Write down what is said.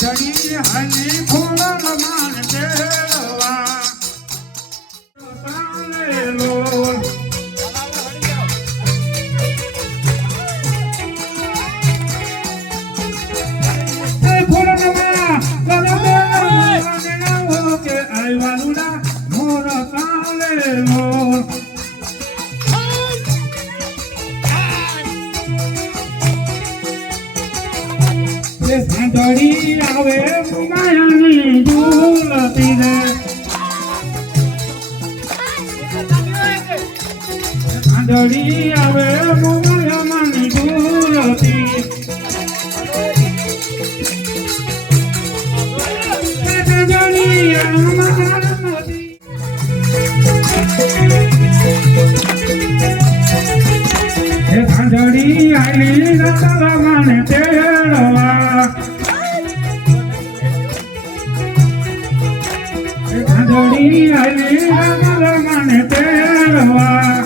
ઘડી હની ફૂલ માન તેડવા કાલેલો એ ફૂલમાં લલમે કે આયવાલુડા મોર કાલેલો સાંધળી આવે માયાની ઝૂલતી રે સાંધળી આવે માયાની ઝૂલતી સાંધળી અમારમતી સાંધળી આલી રાતા મને તેડવા સાંધળી આલી રાતા મને તેડવા